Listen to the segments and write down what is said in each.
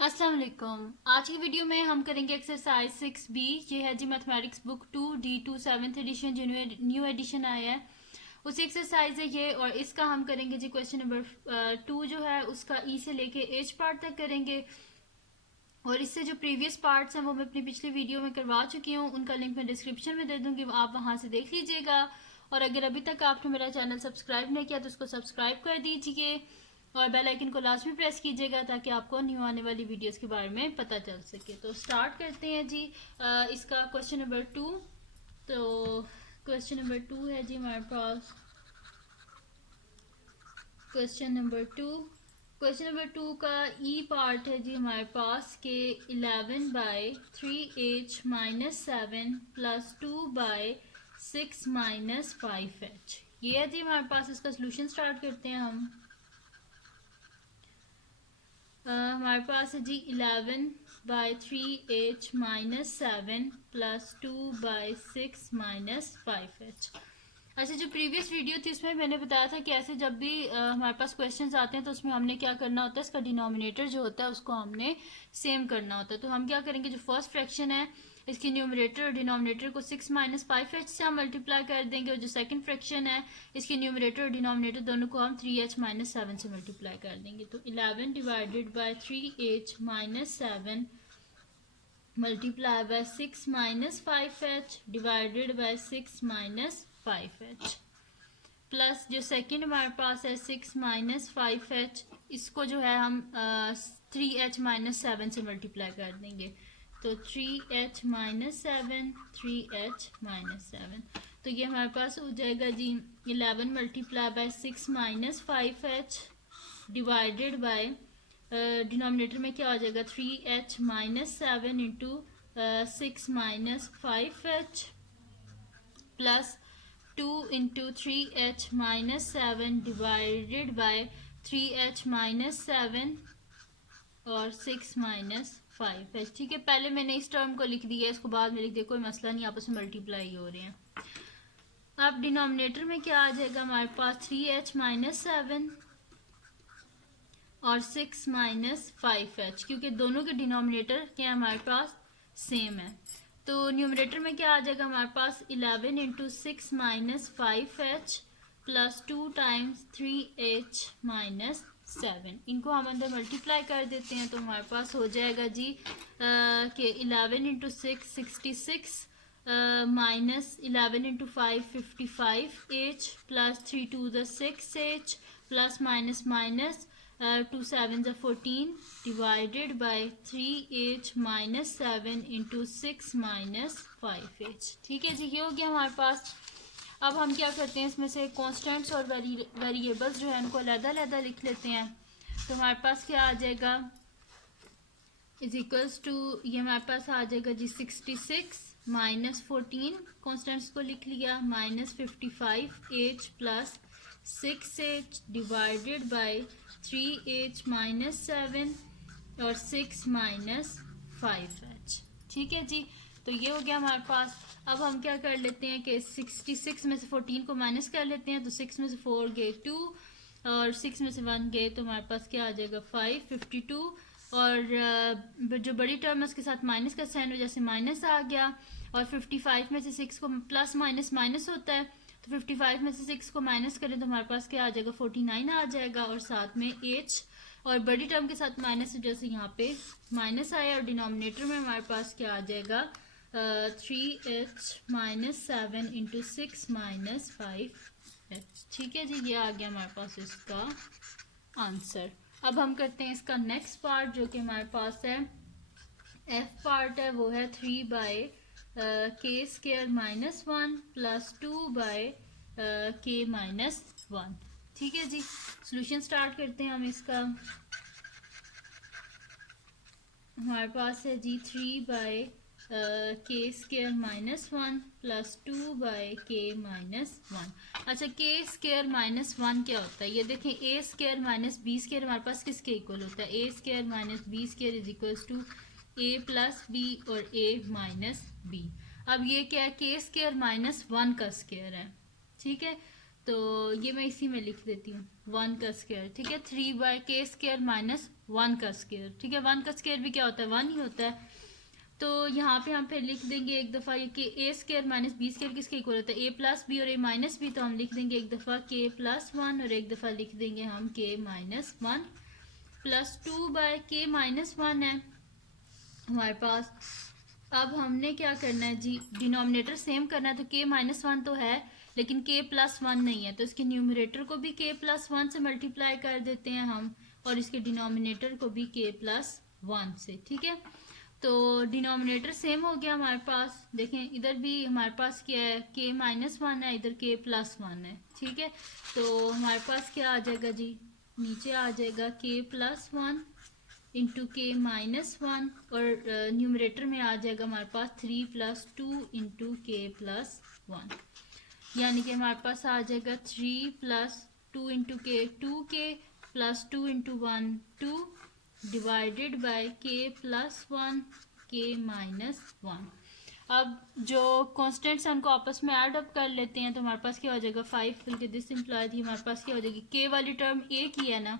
अस्सलाम वालेकुम। आज की वीडियो में हम करेंगे एक्सरसाइज 6B। ये है जी mathematics book 2D2 7th edition जो न्यू एडिशन आया है उसी एक्सरसाइज है ये। और इसका हम करेंगे जी क्वेश्चन नंबर 2 जो है उसका ई से लेके एच पार्ट तक करेंगे। और इससे जो प्रीवियस पार्ट्स हैं वो मैं अपनी पिछली वीडियो में करवा चुकी हूँ, उनका लिंक मैं डिस्क्रिप्शन में दे दूँगी, आप वहाँ से देख लीजिएगा। और अगर अभी तक आपने मेरा चैनल सब्सक्राइब नहीं किया तो उसको सब्सक्राइब कर दीजिए और बेल आइकन को लास्ट में प्रेस कीजिएगा ताकि आपको न्यू आने वाली वीडियोस के बारे में पता चल सके। तो स्टार्ट करते हैं जी इसका क्वेश्चन नंबर 2। तो क्वेश्चन नंबर 2 है जी हमारे पास। क्वेश्चन नंबर 2 का ई पार्ट है जी हमारे पास के 11/3h-7 प्लस 2/6-5h। ये है जी हमारे पास। इसका सोल्यूशन स्टार्ट करते हैं हम। हमारे पास है जी 11/3h-7 प्लस 2/6-5h। अच्छा, जो प्रीवियस वीडियो थी उसमें मैंने बताया था कि ऐसे जब भी हमारे पास क्वेश्चंस आते हैं तो उसमें हमने क्या करना होता है, इसका डिनोमिनेटर जो होता है उसको हमने सेम करना होता है। तो हम क्या करेंगे, जो फर्स्ट फ्रैक्शन है इसकी न्यूमरेटर और डिनोमिनेटर को 6-5h से हम मल्टीप्लाई कर देंगे। और जो सेकंड फ्रैक्शन है इसके न्यूमरेटर और डिनोमिनेटर दोनों को हम 3h-7 से मल्टीप्लाई कर देंगे। तो 11 divided by 3h-7 multiply by 6-5h divided by 6-5h plus जो सेकंड हमारे पास है 6-5h, इसको जो है हम 3h-7 से मल्टीप्लाई कर देंगे। तो 3h-7 3h-7 तो ये हमारे पास हो जाएगा जी 11 multiply by 6-5h divided by denominator में क्या हो जाएगा 3h-7 into 6-5h plus 2 into 3h-7 divided by 3h-7 और 6-5h। ठीक है, पहले मैंने इस टर्म को लिख दिया, इसको बाद में लिख दिया, कोई मसला नहीं, आपस में मल्टीप्लाई हो रहे हैं। अब डिनोमिनेटर में क्या आ जाएगा हमारे पास 3h-7 और 6-5h, क्योंकि दोनों के डिनोमिनेटर क्या हमारे पास सेम है। तो न्यूमरेटर में क्या आ जाएगा हमारे पास 11 into 6-5h plus 2 times 3h-7। इनको हम अंदर मल्टीप्लाई कर देते हैं तो हमारे पास हो जाएगा जी कि 11 into 6 66 minus 11 into 5 55h plus 3 2 6h plus minus minus 2 7 14 divided by 3h-7 into 6-5h। ठीक है जी, ये हो गया हमारे पास। अब हम क्या करते हैं, इसमें से कॉन्स्टेंट्स और वेरिएबल्स जो है उनको अलग-अलग लिख लेते हैं। तो हमारे पास क्या आ जाएगा इज इक्वल्स टू, ये हमारे पास आ जाएगा जी 66 माइनस 14, कॉन्स्टेंट्स को लिख लिया, minus 55h plus 6h divided by 3h-7 और 6-5h। ठीक है जी, तो ये हो गया हमारे पास। अब हम क्या कर लेते हैं कि 66 में से 14 को माइनस कर लेते हैं, तो 6 में से 4 गए 2 और 6 में से 1 गए, तो हमारे पास क्या आ जाएगा 5 52। और जो बड़ी टर्म है उसके साथ माइनस का साइन वजह से माइनस आ गया। और 55 में से 6 को प्लस माइनस माइनस होता है, तो 55 में से 6 को माइनस करें तो हमारे पास क्या आ जाएगा 49 आ जाएगा। और साथ में h और बड़ी टर्म के साथ माइनस जैसे यहाँ पे माइनस आया। और डिनोमिनेटर में हमारे पास क्या आ जाएगा 3h-7 इंटू 6-5h। ठीक है जी, ये आ गया हमारे पास इसका आंसर। अब हम करते हैं इसका नेक्स्ट पार्ट जो कि हमारे पास है एफ पार्ट है, वो है 3/k² - 1 प्लस 2/k-1। ठीक है जी, सॉल्यूशन स्टार्ट करते हैं हम इसका। हमारे पास है जी 3/k² - 1 प्लस 2/k-1। अच्छा, k² - 1 क्या होता है, ये देखें a² - b² हमारे पास किसके इक्वल होता है, a² - b² is equals to a plus B और a माइनस बी। अब ये क्या है, k² - 1 का स्क्वायर है। ठीक है, तो ये मैं इसी में लिख देती हूँ 1 का स्क्वायर। ठीक है, 3/k² - 1 का स्क्वायर, ठीक है। 1 का स्क्वायर भी क्या होता है, 1 ही होता है। तो यहाँ पे हम फिर लिख देंगे एक दफ़ा ये कि ए स्क्वायर माइनस बी स्क्वायर किसके इक्वल होता है, ए प्लस बी और ए माइनस बी। तो हम लिख देंगे एक दफ़ा के प्लस 1 और एक दफ़ा लिख देंगे हम के माइनस 1 प्लस 2 बाय के माइनस 1 है हमारे पास। अब हमने क्या करना है जी, डिनोमिनेटर सेम करना है। तो के माइनस 1 तो है लेकिन के प्लस 1 नहीं है, तो इसके न्यूमरेटर को भी के प्लस 1 से मल्टीप्लाई कर देते हैं हम और इसके डिनोमिनेटर को भी के प्लस 1 से, ठीक है। तो डिनोमिनेटर सेम हो गया हमारे पास। देखें इधर भी हमारे पास क्या है, के माइनस 1 है, इधर के प्लस 1 है, ठीक है। तो हमारे पास क्या आ जाएगा जी, नीचे आ जाएगा के प्लस 1 इंटू के माइनस 1 और न्यूमरेटर में आ जाएगा हमारे पास 3 प्लस 2 इंटू के प्लस 1, यानी कि हमारे पास आ जाएगा 3 प्लस 2 इंटू के 2 के प्लस 2 इंटू 1 2 डिवाइडेड बाय के प्लस 1 के माइनस 1। अब जो कॉन्स्टेंट्स हैं उनको आपस में ऐड अप कर लेते हैं। तो हमारे पास क्या हो जाएगा 5, बल्कि दिस इम्प्लाई थी हमारे पास क्या हो जाएगी, के वाली टर्म एक ही है ना,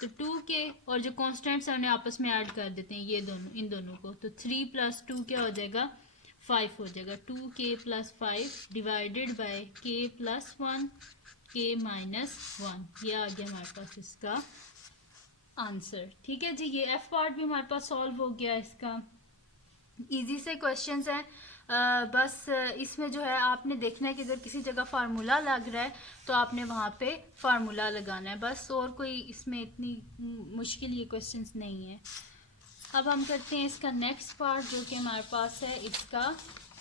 तो 2 के और जो कॉन्स्टेंट्स हैं उन्हें आपस में ऐड कर देते हैं ये दोनों, इन दोनों को। तो 3 प्लस 2 क्या हो जाएगा 5 हो जाएगा, 2 के प्लस 5 डिवाइडेड बाय के प्लस 1 के माइनस 1। ये आ गया हमारे पास इसका आंसर, ठीक है जी। ये एफ पार्ट भी हमारे पास सॉल्व हो गया इसका। इजी से क्वेश्चंस हैं। बस इसमें जो है आपने देखना है कि अगर किसी जगह फार्मूला लग रहा है तो आपने वहाँ पे फार्मूला लगाना है बस, और कोई इसमें इतनी मुश्किल ये क्वेश्चंस नहीं है। अब हम करते हैं इसका नेक्स्ट पार्ट जो कि हमारे पास है इसका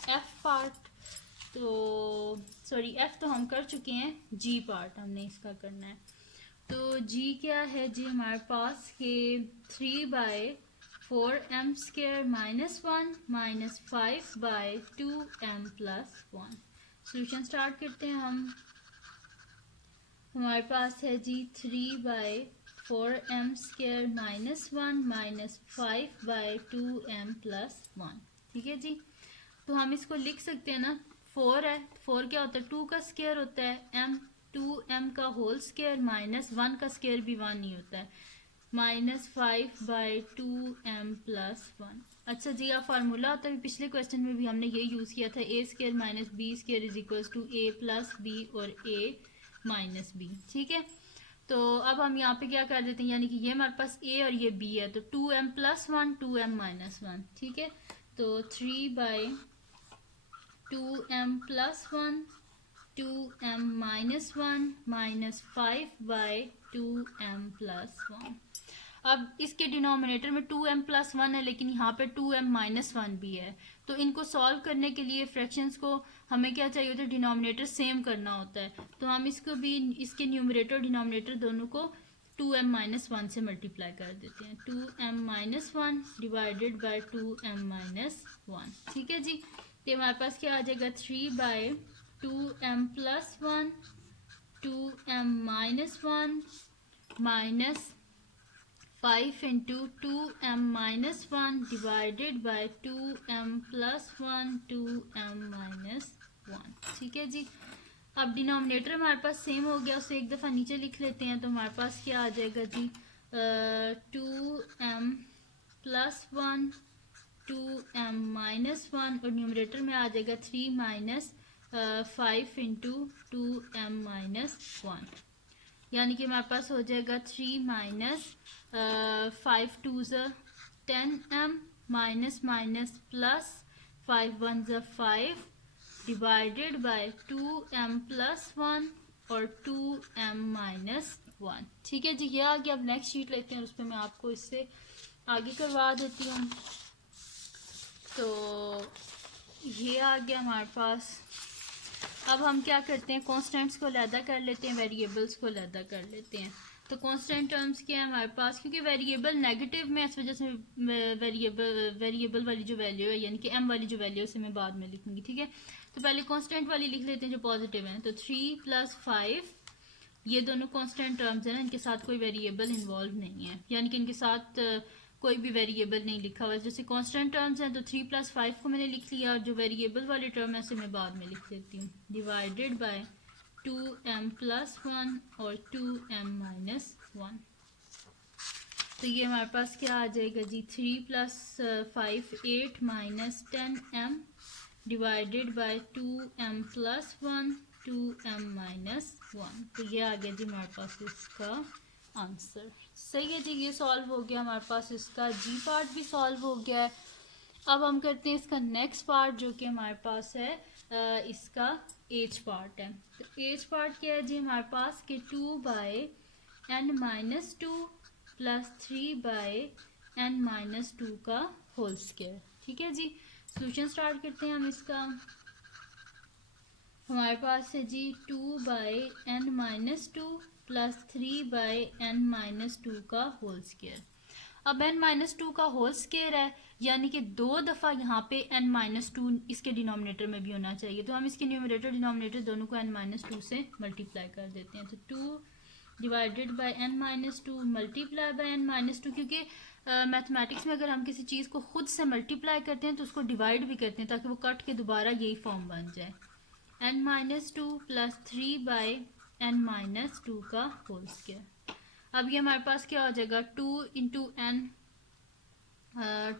एफ पार्ट। तो सॉरी एफ तो हम कर चुके हैं, जी पार्ट हमने इसका करना है। तो जी क्या है जी हमारे पास के 3/4m square minus 1 minus 5/2m plus 1। Solution start करते हैं हम। हमारे पास है जी 3/4m square minus 1 minus 5/2m plus 1, ठीक है जी। तो हम इसको लिख सकते हैं ना, 4 है, 4 क्या होता है 2 का स्क्वायर होता है, m 2m का होल स्क्वायर माइनस 1 का स्क्वायर भी 1 ही होता है, माइनस 5/2m प्लस 1। अच्छा जी, आप फार्मूला होता है पिछले क्वेश्चन में भी हमने ये यूज़ किया था, A square minus B square is equals to A plus B और ए माइनस बी, ठीक है। तो अब हम यहाँ पे क्या कर देते हैं, यानी कि ये हमारे पास ए और ये बी है, तो 2m प्लस 1 2m माइनस 1, ठीक है। तो 3/2m plus 1 2m minus 1 minus 5/2m plus 1। अब इसके डिनोमिनेटर में 2m प्लस 1 है लेकिन यहाँ पे 2m माइनस 1 भी है। तो इनको सॉल्व करने के लिए फ्रैक्शंस को हमें क्या चाहिए होता है, डिनोमिनेटर सेम करना होता है। तो हम इसको भी इसके न्यूमरेटर डिनोमिनेटर दोनों को 2m माइनस 1 से मल्टीप्लाई कर देते हैं, 2m minus 1 divided by 2m minus 1, ठीक है जी। तो हमारे पास क्या आ जाएगा 3/2m plus 1 2m minus 1 minus 5 into 2m minus 1 divided by 2m plus 1 2m minus 1, ठीक है जी। अब डिनोमिनेटर हमारे पास सेम हो गया, उसे एक दफ़ा नीचे लिख लेते हैं। तो हमारे पास क्या आ जाएगा जी 2m प्लस 1 2m माइनस 1 और न्यूमरेटर में आ जाएगा 3 माइनस 5 इंटू 2m माइनस 1, यानी कि हमारे पास हो जाएगा 3 minus 5 2 10m minus minus plus 5 1 5 divided by 2m plus 1 और 2m माइनस 1, ठीक है जी। ये आ गया। अब नेक्स्ट शीट लेते हैं, उस पर मैं आपको इससे आगे करवा देती हूँ। तो ये आ गया हमारे पास। अब हम क्या करते हैं, कॉन्स्टेंट्स को अलहदा कर लेते हैं, वेरिएबल्स को अलहदा कर लेते हैं। तो कांस्टेंट टर्म्स क्या है हमारे पास, क्योंकि वेरिएबल नेगेटिव में इस वजह से वेरिएबल वाली जो वैल्यू है यानी कि m वाली जो वैल्यू है उसे मैं बाद में लिखूंगी, ठीक है। तो पहले कांस्टेंट वाली लिख लेते हैं जो पॉजिटिव है। तो 3 + 5 ये दोनों कांस्टेंट टर्म्स हैं ना, इनके साथ कोई वेरिएबल इन्वॉल्व नहीं है, यानी कि इनके साथ कोई भी वेरिएबल नहीं लिखा हुआ है। जैसे कांस्टेंट टर्म्स हैं तो 3 + 5 को मैंने लिख लिया, और जो वेरिएबल वाले टर्म है उसे मैं बाद में लिख देती हूँ, डिवाइडेड बाय 2m + 1 और 2m - 1। तो ये हमारे पास क्या आ जाएगा जी, 3 + 5 8 minus 10m divided by 2m + 1 2m - 1। तो ये आ गया जी हमारे पास इसका आंसर। सही है जी, ये सॉल्व हो गया हमारे पास, इसका जी पार्ट भी सॉल्व हो गया है। अब हम करते हैं इसका नेक्स्ट पार्ट जो कि हमारे पास है इसका एच पार्ट है। तो एच पार्ट क्या है जी हमारे पास कि 2/n-2 + 3/n-2 का होल स्क्वायर। ठीक है जी, सॉल्यूशन स्टार्ट करते हैं हम इसका। हमारे पास है जी 2/n-2 + 3/n-2 का होल स्क्वायर। अब n-2 का होल स्क्वायर है, यानी कि 2 दफ़ा यहाँ पे n-2 इसके डिनोमिनेटर में भी होना चाहिए। तो हम इसके न्यूमरेटर डिनोमिनेटर दोनों को n-2 से मल्टीप्लाई कर देते हैं। तो 2 divided by n-2 multiply by n-2, क्योंकि मैथमेटिक्स में अगर हम किसी चीज़ को खुद से मल्टीप्लाई करते हैं तो उसको डिवाइड भी करते हैं ताकि वो कट के दोबारा यही फॉर्म बन जाए। n-2 + 3/n-2 का होल स्क्वायर। अब ये हमारे पास क्या हो जाएगा, 2 × n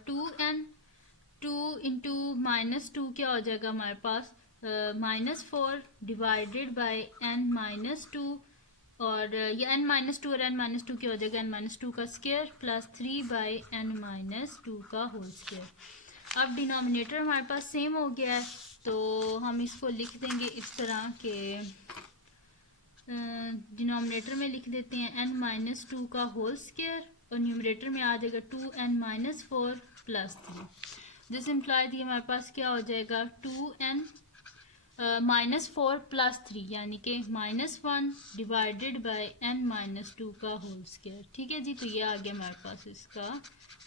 2n 2 × -2 क्या हो जाएगा हमारे पास -4 डिवाइडेड बाय n-2, और ये n-2 और n-2 क्या हो जाएगा, n-2 का स्क्वायर + 3/n-2 का होल स्क्वायर। अब डिनोमिनेटर हमारे पास सेम हो गया है, तो हम इसको लिख देंगे इस तरह के, डिनोमिनेटर में लिख देते हैं n-2 का होल स्क्वायर और न्यूमरेटर में आ जाएगा 2n-4 + 3। दिस इम्प्लाइज ये हमारे पास क्या हो जाएगा 2n -4 + 3, यानी कि -1 डिवाइडेड बाय n-2 का होल स्क्वायर। ठीक है जी, तो ये आ गया हमारे पास इसका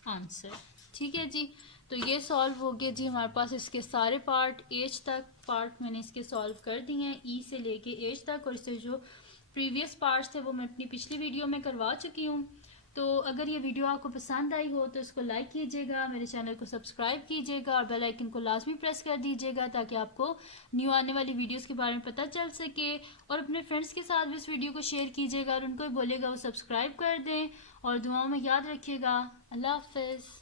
आंसर। ठीक है जी, तो ये सॉल्व हो गया जी हमारे पास इसके सारे पार्ट, एज तक पार्ट मैंने इसके सॉल्व कर दिए हैं, ई से लेके एज तक, और इससे जो प्रीवियस पार्ट्स थे वो मैं अपनी पिछली वीडियो में करवा चुकी हूँ। तो अगर ये वीडियो आपको पसंद आई हो तो इसको लाइक कीजिएगा, मेरे चैनल को सब्सक्राइब कीजिएगा और बेल आइकन को लाजमी प्रेस कर दीजिएगा ताकि आपको न्यू आने वाली वीडियोस के बारे में पता चल सके। और अपने फ्रेंड्स के साथ भी इस वीडियो को शेयर कीजिएगा और उनको भी बोलिएगा वो सब्सक्राइब कर दें, और दुआओं में याद रखिएगा। अल्लाह हाफ़िज़।